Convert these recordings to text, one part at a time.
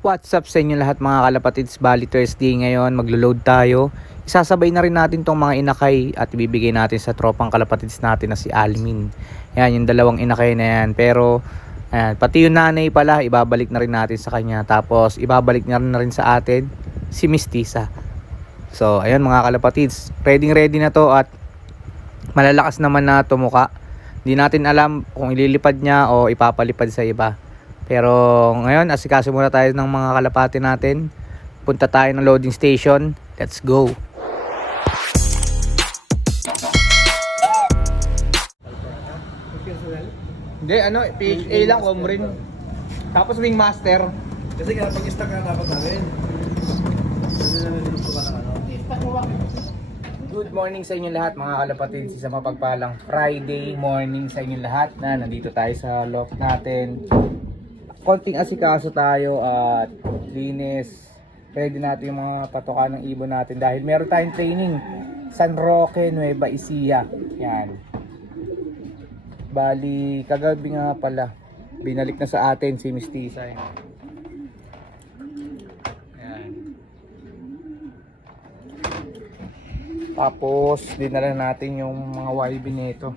What's up sa inyo lahat mga kalapatids? Bali Thursday ngayon, maglo-load tayo. Isasabay na rin natin tong mga inakay at ibibigay natin sa tropang kalapatids natin na si Almin. Yan, yung dalawang inakay na yan. Pero ayan, pati yung nanay pala, ibabalik na rin natin sa kanya. Tapos ibabalik na rin sa atin si Miss Tisa. So ayun mga kalapatids, ready na to at malalakas naman na tumuka. Hindi natin alam kung ililipad niya o ipapalipad sa iba. Pero ngayon, asikaso muna tayo ng mga kalapati natin. Punta tayo ng loading station. Let's go! Hindi, PHA lang, Omrin. Tapos Wingmaster. Kasi kaya pag-stack na dapat namin. Good morning sa inyo lahat mga kalapatid. Sa mapagpalang Friday morning sa inyo lahat na nandito tayo sa loft natin. Konting asikaso tayo at linis. Ready natin yung mga patokan ng ibon natin dahil meron tayong training San Roque, Nueva Ecija. Yan. Bali, kagabi nga pala binalik na sa atin si Miss Tisa. Yan. Tapos dinala natin yung mga YB nito.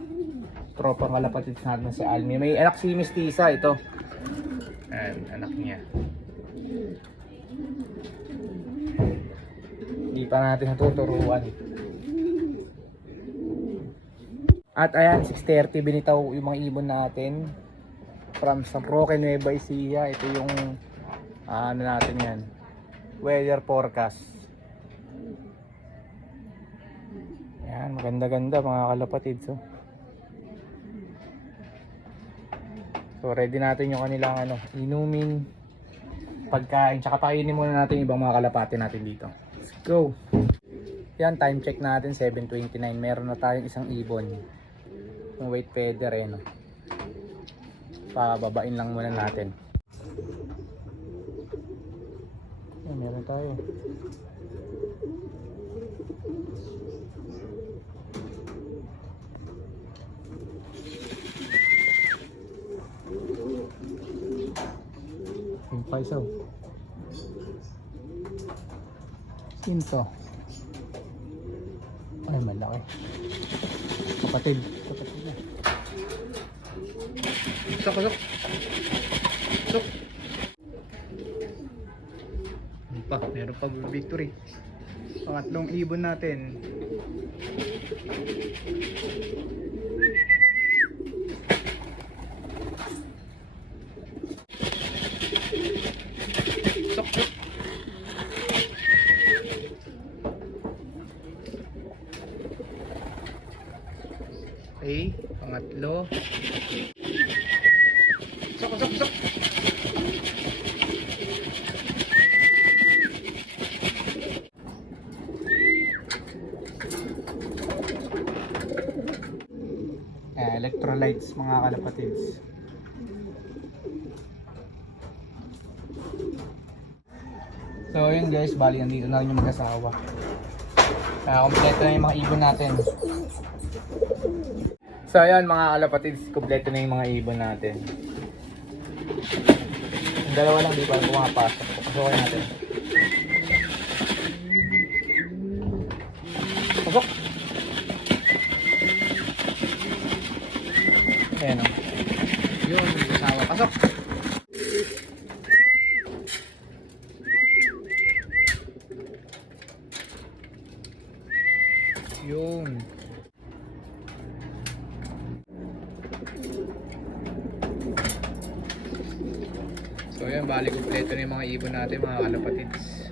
Tropang kalapatid natin sa Almi. May anak si Miss Tisa ito. Ayan, anak niya. Hindi pa natin natuturuan. At ayan, 6:30 binitaw yung mga ibon natin from San Roque, Nueva Ecija. Ito yung ano natin yan, weather forecast. Ayan, maganda-ganda mga kalapatid. So ready natin yung kanilang inumin, pagkain, tsaka pakainin muna natin ibang mga kalapati natin dito. Let's go! Yan, time check natin 7:29. Meron na tayong isang ibon. Yung white feather pababain lang muna natin. Yan, meron tayo. Yung paisaw. Sino? Ay, malaki. Kapatid na. Sok. Meron pa victory. Pangatlong ibon natin. Sok. Okay, pangatlo. Sok. Electrolytes mga kalapatids. So yun guys, bali nandito na rin yung mag-asawa. Kompleto na yung mga ibon natin. So ayan mga kalapatids, kompleto na yung mga ibon natin. Yung dalawa lang di pa pumapasok. Pasukin natin. Pasok! Ayan o. Yun, mag-asawa. Pasok! Yun. So yan, bali kompleto na yung mga ibon natin mga kalapatids.